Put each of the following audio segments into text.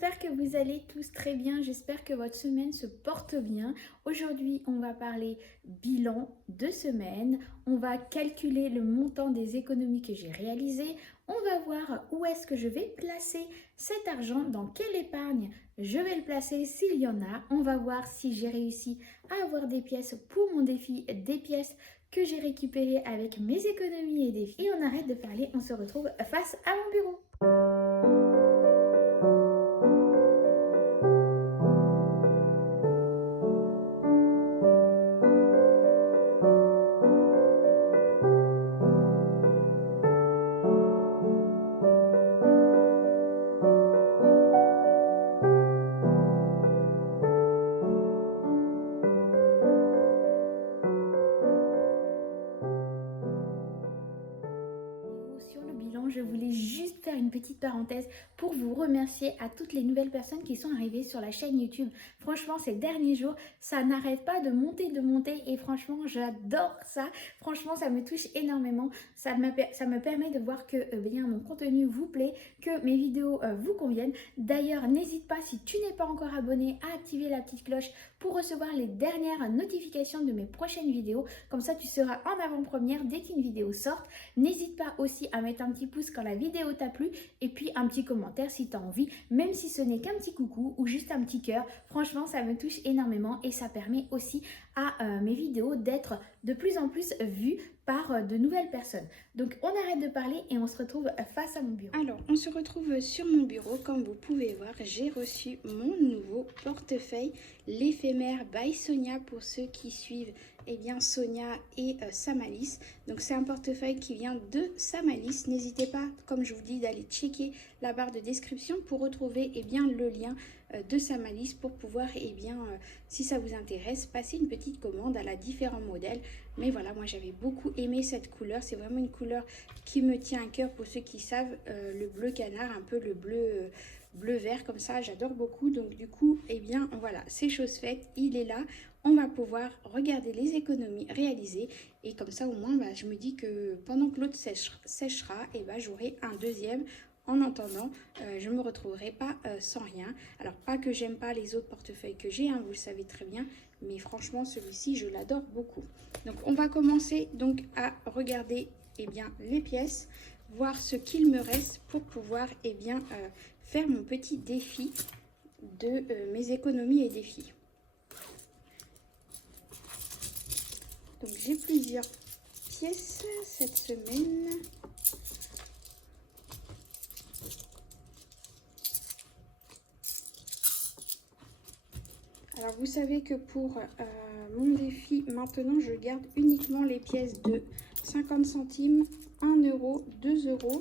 j'espère que vous allez tous très bien, j'espère que votre semaine se porte bien. Aujourd'hui, on va parler bilan de semaine, on va calculer le montant des économies que j'ai réalisées, on va voir où est-ce que je vais placer cet argent, dans quelle épargne je vais le placer s'il y en a. On va voir si j'ai réussi à avoir des pièces pour mon défi, des pièces que j'ai récupérées avec mes économies et défis. Et on arrête de parler, on se retrouve face à mon bureau. Sur le bilan, je voulais juste faire une petite parenthèse pour vous remercier à toutes les nouvelles personnes qui sont arrivées sur la chaîne YouTube. Franchement, ces derniers jours, ça n'arrête pas de monter et franchement, j'adore ça. Franchement, ça me touche énormément. Ça me permet de voir que bien, mon contenu vous plaît, que mes vidéos vous conviennent. D'ailleurs, n'hésite pas, si tu n'es pas encore abonné, à activer la petite cloche pour recevoir les dernières notifications de mes prochaines vidéos. Comme ça, tu seras en avant-première dès qu'une vidéo sorte. N'hésite pas aussi à mettre un petit pouce quand la vidéo t'a plu et puis un petit commentaire si tu as envie, même si ce n'est qu'un petit coucou ou juste un petit cœur. Franchement, ça me touche énormément et ça permet aussi à mes vidéos d'être de plus en plus vues par de nouvelles personnes. Donc on arrête de parler et on se retrouve face à mon bureau. Alors, on se retrouve sur mon bureau. Comme vous pouvez voir, j'ai reçu mon nouveau portefeuille, l'éphémère by Sonia, pour ceux qui suivent Sonia et Samalis. Donc c'est un portefeuille qui vient de Samalis. N'hésitez pas, comme je vous dis, d'aller checker la barre de description pour retrouver le lien de Samalis pour pouvoir, si ça vous intéresse, passer une petite commande. Elle a différents modèles. Mais voilà, moi j'avais beaucoup aimé cette couleur. C'est vraiment une couleur qui me tient à cœur. Pour ceux qui savent, le bleu canard, un peu le bleu vert comme ça, j'adore beaucoup. Donc du coup, voilà, c'est chose faite, il est là. On va pouvoir regarder les économies réalisées et comme ça au moins je me dis que pendant que l'autre séchera, j'aurai un deuxième. En attendant, je ne me retrouverai pas sans rien. Alors pas que j'aime pas les autres portefeuilles que j'ai, vous le savez très bien, mais franchement celui-ci je l'adore beaucoup. Donc on va commencer donc à regarder les pièces, voir ce qu'il me reste pour pouvoir faire mon petit défi de mes économies et défis. Donc j'ai plusieurs pièces cette semaine. Alors vous savez que pour mon défi, maintenant je garde uniquement les pièces de 50 centimes, 1 euro, 2 euros.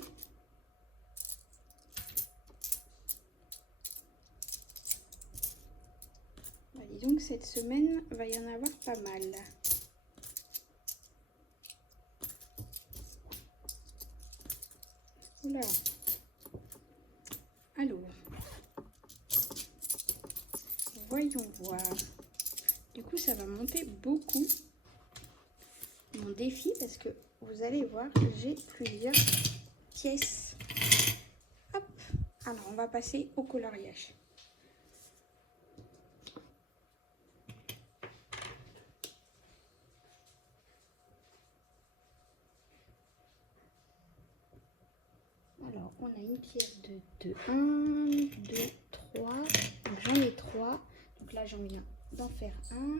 Disons que cette semaine, va y en avoir pas mal. Oula. Alors, voyons voir. Du coup, ça va monter beaucoup mon défi parce que vous allez voir, j'ai plusieurs pièces. Hop. Alors, on va passer au coloriage. Alors, on a une pièce de 1, 2, 3. Donc, j'en ai 3. Donc là, j'en viens d'en faire un.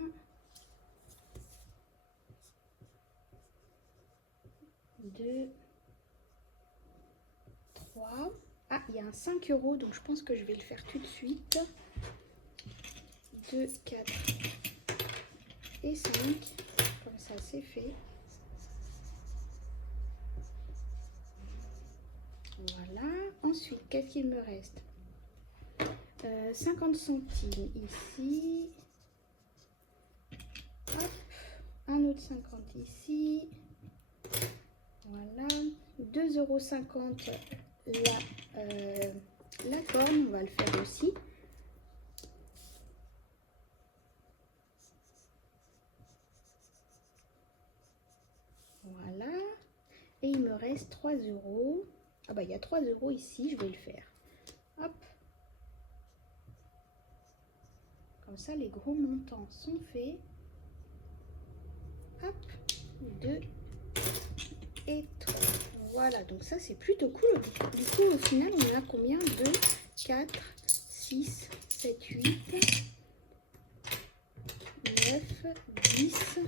2, 3. Ah, il y a un 5 euros, donc je pense que je vais le faire tout de suite. 2, 4 et 5. Comme ça, c'est fait. Voilà. Ensuite, qu'est-ce qu'il me reste 50 centimes ici. Hop. Un autre 50 ici. Voilà. 2,50 € la corne. On va le faire aussi. Voilà. Et il me reste 3 euros. Ah bah il y a 3 euros ici, je vais le faire. Hop. ça, les gros montants sont faits. Hop, 2 et 3. Voilà, donc ça c'est plutôt cool. Du coup, au final, on a combien? 2, 4, 6, 7, 8, 9, 10,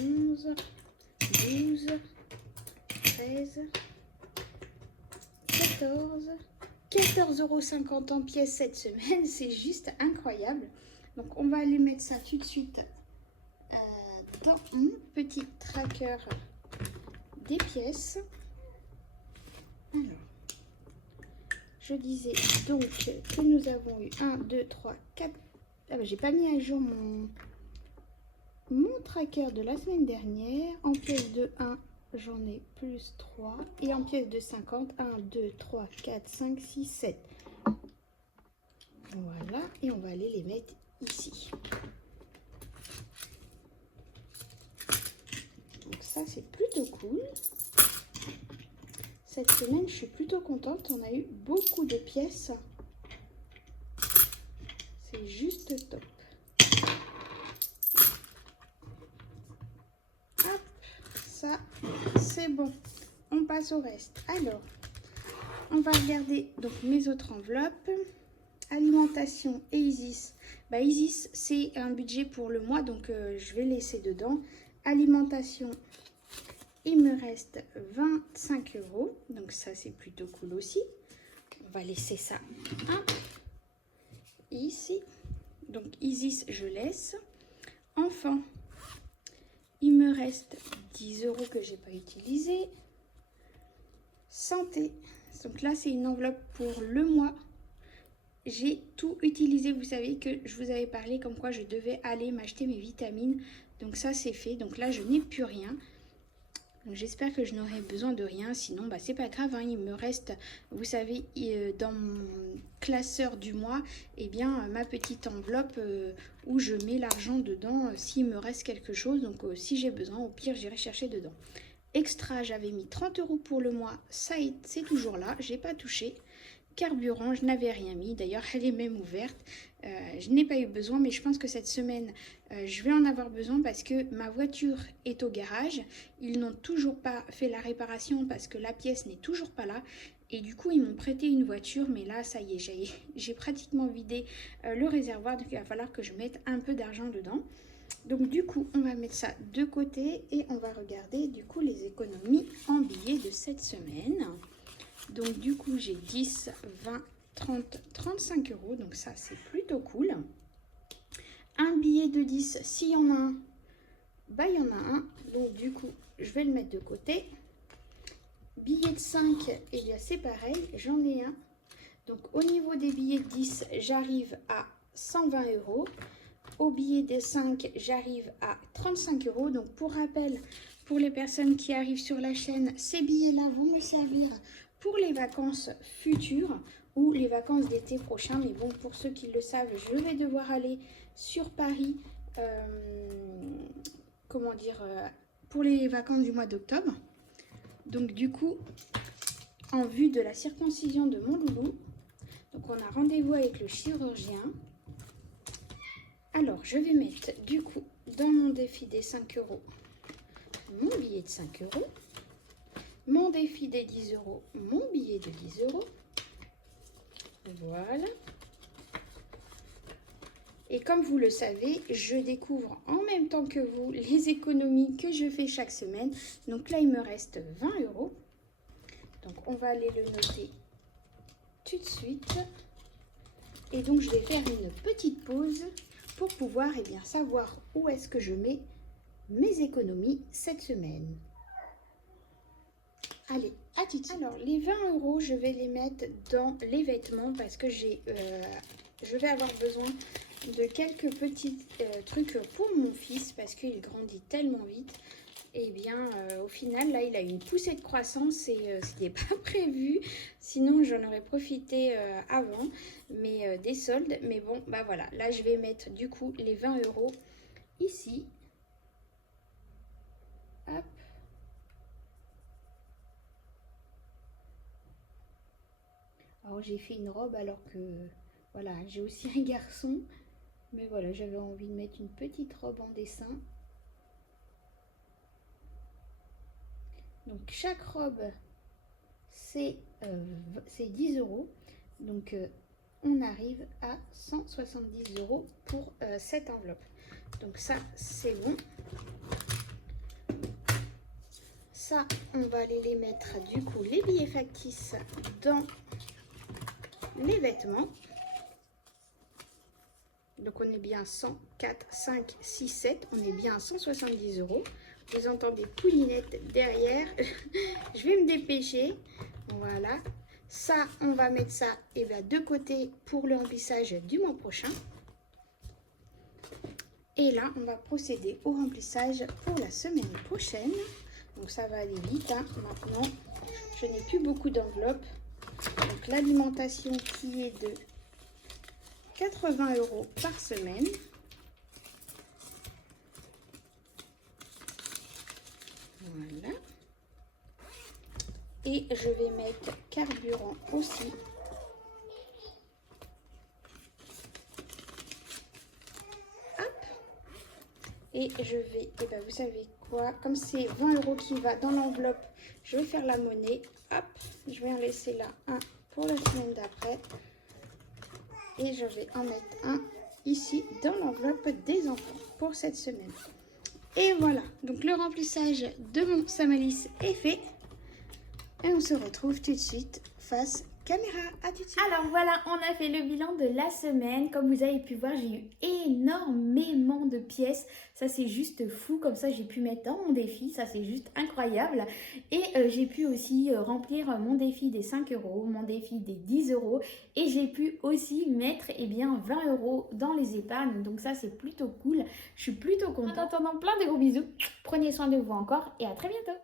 11, 12, 13, 14, 14,50 € en pièces cette semaine. C'est juste incroyable. Donc, on va aller mettre ça tout de suite dans mon petit tracker des pièces. Alors, je disais donc que nous avons eu 1, 2, 3, 4. Ah ben, j'ai pas mis à jour mon tracker de la semaine dernière. En pièces de 1, j'en ai plus 3. Et en pièces de 50, 1, 2, 3, 4, 5, 6, 7. Voilà, et on va aller les mettre ici. Donc ça, c'est plutôt cool. Cette semaine, je suis plutôt contente. On a eu beaucoup de pièces. C'est juste top. Hop, ça, c'est bon. On passe au reste. Alors, on va regarder donc mes autres enveloppes. Alimentation et Isis. Bah, Isis, c'est un budget pour le mois, donc je vais laisser dedans. Alimentation, il me reste 25 €. Donc ça, c'est plutôt cool aussi. On va laisser ça ici. Donc Isis, je laisse. Enfin, il me reste 10 € que j'ai pas utilisé. Santé. Donc là, c'est une enveloppe pour le mois. J'ai tout utilisé. Vous savez que je vous avais parlé comme quoi je devais aller m'acheter mes vitamines. Donc ça, c'est fait. Donc là, je n'ai plus rien. J'espère que je n'aurai besoin de rien, sinon bah, c'est pas grave, hein. Il me reste, vous savez, dans mon classeur du mois, eh bien, ma petite enveloppe où je mets l'argent dedans s'il me reste quelque chose. Donc si j'ai besoin, au pire, j'irai chercher dedans. Extra, j'avais mis 30 € pour le mois, ça c'est toujours là, j'ai pas touché. Carburant, je n'avais rien mis, d'ailleurs elle est même ouverte. Je n'ai pas eu besoin, mais je pense que cette semaine je vais en avoir besoin parce que ma voiture est au garage. Ils n'ont toujours pas fait la réparation parce que la pièce n'est toujours pas là. Et du coup, ils m'ont prêté une voiture, mais là, ça y est, j'ai pratiquement vidé le réservoir, donc il va falloir que je mette un peu d'argent dedans. Donc du coup, on va mettre ça de côté et on va regarder du coup les économies en billets de cette semaine. Donc du coup, j'ai 10, 20, 30, 35 €. Donc ça, c'est plutôt cool. Un billet de 10, s'il y en a un, bah il y en a un. Donc du coup, je vais le mettre de côté. Billet de 5, eh bien c'est pareil, j'en ai un. Donc au niveau des billets de 10, j'arrive à 120 €. Au billet de 5, j'arrive à 35 €. Donc pour rappel, pour les personnes qui arrivent sur la chaîne, ces billets-là vont me servir pour les vacances futures ou les vacances d'été prochain. Mais bon, pour ceux qui le savent, je vais devoir aller sur Paris, pour les vacances du mois d'octobre. Donc du coup, en vue de la circoncision de mon loulou, donc on a rendez-vous avec le chirurgien. Alors, je vais mettre du coup dans mon défi des 5 € mon billet de 5 €. Mon défi des 10 €, mon billet de 10 €. Voilà. Et comme vous le savez, je découvre en même temps que vous les économies que je fais chaque semaine. Donc là, il me reste 20 €. Donc on va aller le noter tout de suite. Et donc je vais faire une petite pause pour pouvoir bien savoir où est-ce que je mets mes économies cette semaine. Allez, à tout de suite. Alors, les 20 €, je vais les mettre dans les vêtements parce que je vais avoir besoin de quelques petits trucs pour mon fils parce qu'il grandit tellement vite. Et bien, au final, là, il a une poussée de croissance et ce n'était pas prévu. Sinon, j'en aurais profité avant, mais des soldes. Mais bon, bah voilà. Là, je vais mettre du coup les 20 € ici. Hop. Alors, j'ai fait une robe alors que, voilà, j'ai aussi un garçon. Mais voilà, j'avais envie de mettre une petite robe en dessin. Donc chaque robe, c'est 10 €. Donc on arrive à 170 € pour cette enveloppe. Donc ça, c'est bon. Ça, on va aller les mettre, du coup, les billets factices dans les vêtements. Donc on est bien 100, 4, 5, 6, 7. On est bien à 170 €. Vous entendez poulinette derrière. Je vais me dépêcher. Voilà. Ça, on va mettre ça de côté pour le remplissage du mois prochain. Et là, on va procéder au remplissage pour la semaine prochaine. Donc ça va aller vite. Maintenant, je n'ai plus beaucoup d'enveloppes. Donc l'alimentation qui est de 80 € par semaine. Voilà. Et je vais mettre carburant aussi. Hop. Et je vais, vous savez quoi, comme c'est 20 € qui va dans l'enveloppe, je vais faire la monnaie. Hop, je vais en laisser là un pour la semaine d'après. Et je vais en mettre un ici dans l'enveloppe des enfants pour cette semaine. Et voilà, donc le remplissage de mon Samalis est fait. Et on se retrouve tout de suite face caméra. À tout de suite. Alors voilà, on a fait le bilan de la semaine. Comme vous avez pu voir, j'ai eu énormément de pièces. Ça, c'est juste fou. Comme ça, j'ai pu mettre dans mon défi. Ça, c'est juste incroyable. Et j'ai pu aussi remplir mon défi des 5 €, mon défi des 10 €. Et j'ai pu aussi mettre 20 € dans les épargnes. Donc ça, c'est plutôt cool. Je suis plutôt contente. En attendant, plein de gros bisous. Prenez soin de vous encore et à très bientôt.